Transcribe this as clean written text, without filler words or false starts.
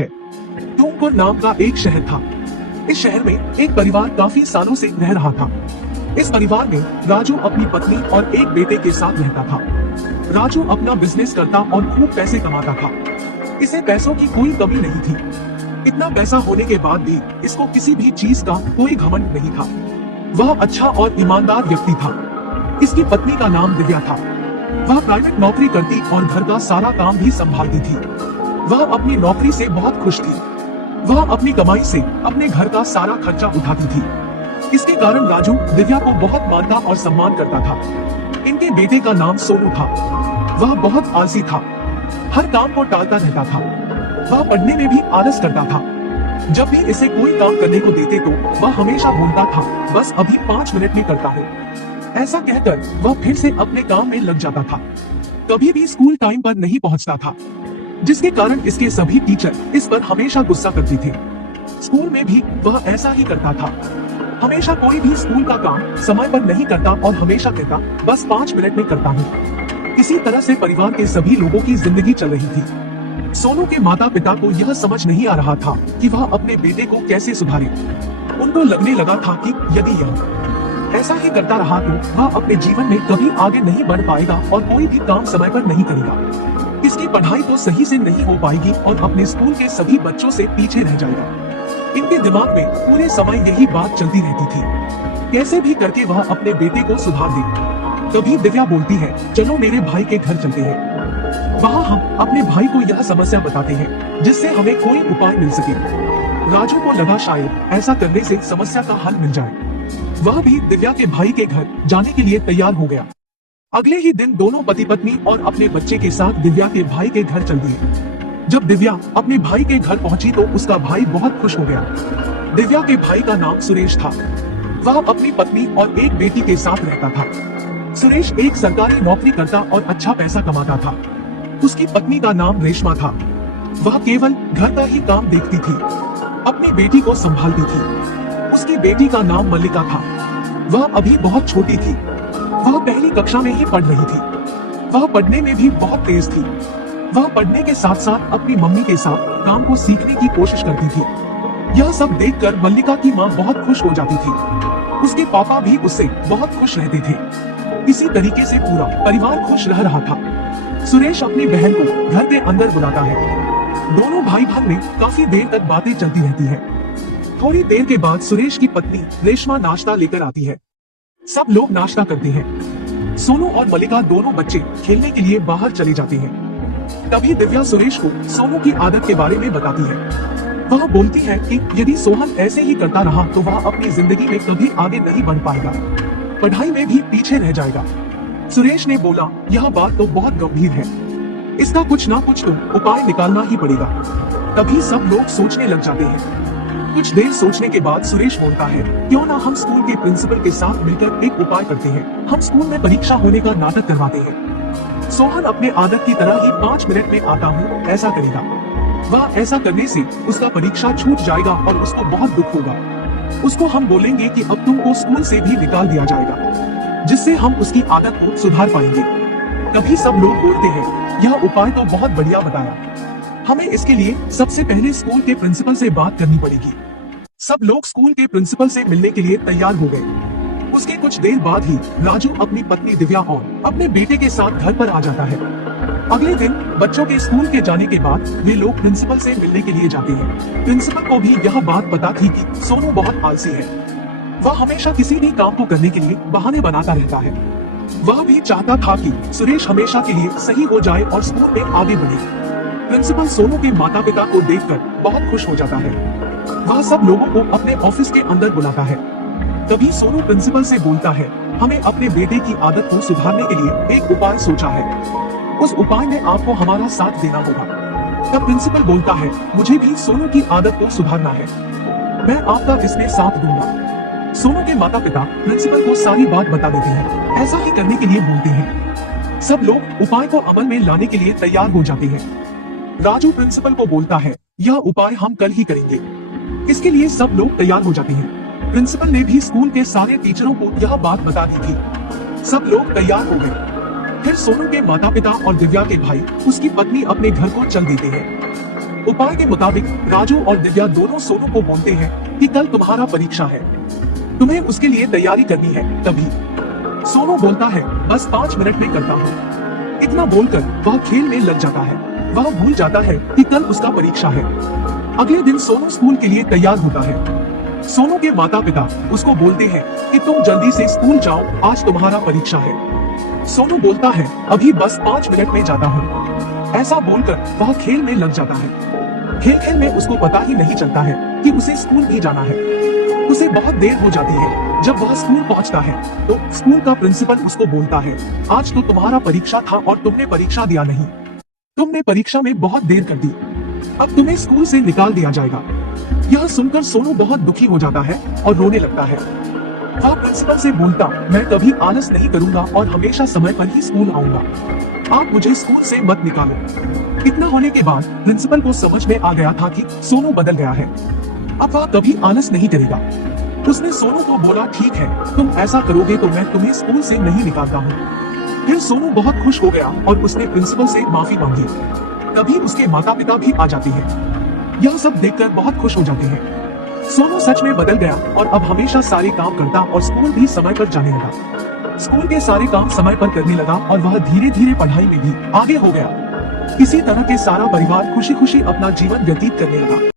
है। टूमकुर नाम का एक शहर था। इस शहर में एक परिवार काफी सालों से रह रहा था। इस परिवार में राजू अपनी पत्नी और एक बेटे के साथ रहता था। राजू अपना बिजनेस करता और खूब पैसे कमाता था। इसे पैसों की कोई कमी नहीं थी। इतना पैसा होने के बाद भी इसको किसी भी चीज का कोई घमंड नहीं था। वह अच्छा और ईमानदार व्यक्ति था। इसकी पत्नी का नाम दिव्या था। वह प्राइवेट नौकरी करती और घर का सारा काम भी संभालती थी। वह अपनी नौकरी से बहुत खुश थी। वह अपनी कमाई से अपने घर का सारा खर्चा उठाती थी। इसके कारण राजू दिव्या को बहुत मानता और सम्मान करता था। इनके बेटे का नाम सोनू था। वह बहुत आलसी था। हर काम को टालता रहता था। वह पढ़ने में भी आलस करता था। जब भी इसे कोई काम करने को देते तो वह हमेशा बोलता था, बस अभी 5 मिनट में करता हूँ। ऐसा कहकर वह फिर से अपने काम में लग जाता था। कभी भी स्कूल टाइम पर नहीं पहुंचता था, जिसके कारण इसके सभी टीचर इस पर हमेशा गुस्सा करती थे। स्कूल में भी वह ऐसा ही करता था। हमेशा कोई भी स्कूल का काम समय पर नहीं करता और हमेशा कहता, बस 5 मिनट में करता हूँ। इसी तरह से परिवार के सभी लोगों की जिंदगी चल रही थी। सोनू के माता पिता को यह समझ नहीं आ रहा था कि वह अपने बेटे को कैसे सुधारे। उनको लगने लगा था कि यदि यह ऐसा ही करता रहा तो वह अपने जीवन में कभी आगे नहीं बढ़ पाएगा और कोई भी काम समय पर नहीं करेगा। इसकी पढ़ाई तो सही से नहीं हो पाएगी और अपने स्कूल के सभी बच्चों से पीछे रह जाएगा। इनके दिमाग में पूरे समय यही बात चलती रहती थी, कैसे भी करके वह अपने बेटे को सुधार दे। कभी दिव्या बोलती है, चलो मेरे भाई के घर चलते हैं। वहाँ हम अपने भाई को यह समस्या बताते हैं जिससे हमें कोई उपाय मिल सके। राजू को लगा शायद ऐसा करने से समस्या का हल मिल जाए। वह भी दिव्या के भाई के घर जाने के लिए तैयार हो गया। अगले ही दिन दोनों पति पत्नी और अपने बच्चे के साथ दिव्या के भाई के घर चल दिए। जब दिव्या अपने भाई के घर पहुंची तो उसका भाई बहुत खुश हो गया। दिव्या के भाई का नाम सुरेश था। वह अपनी पत्नी और एक बेटी के साथ रहता था। सुरेश एक सरकारी नौकरी करता और अच्छा पैसा कमाता था। उसकी पत्नी का नाम रेशमा था। वह केवल घर का ही काम देखती थी, अपनी बेटी को संभालती थी। उसकी बेटी का नाम मल्लिका था। वह अभी बहुत छोटी थी। वह पहली कक्षा में ही पढ़ रही थी। वह पढ़ने में भी बहुत तेज थी। वह पढ़ने के साथ साथ अपनी मम्मी के साथ काम को सीखने की कोशिश करती थी। यह सब देखकर मल्लिका की माँ बहुत खुश हो जाती थी। उसके पापा भी उससे बहुत खुश रहते थे। इसी तरीके से पूरा परिवार खुश रह रहा था। सुरेश अपनी बहन को घर के अंदर बुलाता है। दोनों भाई बहन में काफी देर तक बातें चलती रहती है। थोड़ी देर के बाद सुरेश की पत्नी रेशमा नाश्ता लेकर आती है। सब लोग नाश्ता करते हैं। सोनू और मल्लिका दोनों बच्चे खेलने के लिए बाहर चले जाते हैं। तभी दिव्या सुरेश को सोनू की आदत के बारे में बताती है। वह बोलती है कि यदि सोहन ऐसे ही करता रहा तो वह अपनी जिंदगी में कभी आगे नहीं बढ़ पाएगा, पढ़ाई में भी पीछे रह जाएगा। सुरेश ने बोला, यह बात तो बहुत गंभीर है, इसका कुछ ना कुछ तो उपाय निकालना ही पड़ेगा। तभी सब लोग सोचने लग जाते हैं। कुछ देर सोचने के बाद सुरेश बोलता है, क्यों ना हम स्कूल के प्रिंसिपल के साथ मिलकर एक उपाय करते हैं। हम स्कूल में परीक्षा होने का नाटक करवाते हैं। सोहन अपने आदत की तरह ही 5 मिनट में आता हूँ ऐसा करेगा। वह ऐसा करने से उसका परीक्षा छूट जाएगा और उसको बहुत दुख होगा। उसको हम बोलेंगे कि अब तुमको स्कूल से भी निकाल दिया जाएगा, जिससे हम उसकी आदत को सुधार पाएंगे। तभी सब लोग बोलते हैं, यह उपाय तो बहुत बढ़िया बताया, हमें इसके लिए सबसे पहले स्कूल के प्रिंसिपल से बात करनी पड़ेगी। सब लोग स्कूल के प्रिंसिपल से मिलने के लिए तैयार हो गए। उसके कुछ देर बाद ही राजू अपनी पत्नी दिव्या और अपने बेटे के साथ घर पर आ जाता है। अगले दिन बच्चों के स्कूल के जाने के बाद वे लोग प्रिंसिपल से मिलने के लिए जाते हैं। प्रिंसिपल को भी यह बात पता थी कि सोनू बहुत आलसी है। वह हमेशा किसी भी काम को करने के लिए बहाने बनाता रहता है। वह भी चाहता था कि सुरेश हमेशा के लिए सही हो जाए और स्कूल में आगे बढ़े। प्रिंसिपल सोनू के माता पिता को देखकर बहुत खुश हो जाता है। वह सब लोगों को अपने ऑफिस के अंदर बुलाता है। तभी सोनू प्रिंसिपल से बोलता है, हमें अपने बेटे की आदत को सुधारने के लिए एक उपाय सोचा है। उस उपाय में आपको हमारा साथ देना होगा। तब प्रिंसिपल बोलता है, मुझे भी सोनू की आदत को सुधारना है, मैं आपका इसमें साथ दूंगा। सोनू के माता पिता प्रिंसिपल को सारी बात बता देते हैं। ऐसा ही करने के लिए बोलते हैं। सब लोग उपाय को अमल में लाने के लिए तैयार हो जाते हैं। राजू प्रिंसिपल को बोलता है, यह उपाय हम कल ही करेंगे। इसके लिए सब लोग तैयार हो जाते हैं। प्रिंसिपल ने भी स्कूल के सारे टीचरों को यह बात बता दी थी। सब लोग तैयार हो गए। फिर सोनू के माता पिता और दिव्या के भाई उसकी पत्नी अपने घर को चल देते हैं। उपाय के मुताबिक राजू और दिव्या दोनों सोनू को बोलते हैं कि कल तुम्हारा परीक्षा है, तुम्हें उसके लिए तैयारी करनी है। तभी सोनू बोलता है बस 5 मिनट में करता हूँ। इतना बोलकर वह खेल में लग जाता है। वह भूल जाता है कि कल उसका परीक्षा है। अगले दिन सोनू स्कूल के लिए तैयार होता है। सोनू के माता पिता उसको बोलते हैं कि तुम जल्दी से स्कूल जाओ, आज तुम्हारा परीक्षा है। सोनू बोलता है अभी बस 5 मिनट में जाता हूँ। ऐसा बोलकर वह खेल में लग जाता है। खेल खेल में उसको पता ही नहीं चलता है कि उसे स्कूल भी जाना है। उसे बहुत देर हो जाती है। जब वह स्कूल पहुंचता है तो स्कूल का प्रिंसिपल उसको बोलता है आज तो तुम्हारा परीक्षा था और तुमने परीक्षा दिया नहीं। तुमने परीक्षा में बहुत देर कर दी, अब तुम्हें स्कूल से निकाल दिया जाएगा। यह सुनकर सोनू बहुत दुखी हो जाता है और रोने लगता है। वह प्रिंसिपल से बोलता मैं कभी आलस नहीं करूंगा और हमेशा समय पर ही स्कूल आऊंगा। आप मुझे स्कूल से मत निकालो। इतना होने के बाद प्रिंसिपल को समझ में आ गया था कि सोनू बदल गया है। अब वह कभी आलस नहीं करेगा। उसने सोनू को बोला ठीक है, तुम ऐसा करोगे तो मैं तुम्हें स्कूल से नहीं निकालता हूँ। फिर सोनू बहुत खुश हो गया और उसने प्रिंसिपल से माफी मांगी। तभी उसके माता पिता भी आ जाते हैं। यह सब देखकर बहुत खुश हो जाते हैं। सोनू सच में बदल गया और अब हमेशा सारे काम करता और स्कूल भी समय पर जाने लगा। स्कूल के सारे काम समय पर करने लगा और वह धीरे धीरे पढ़ाई में भी आगे हो गया। इसी तरह के सारा परिवार खुशी खुशी अपना जीवन व्यतीत करने लगा।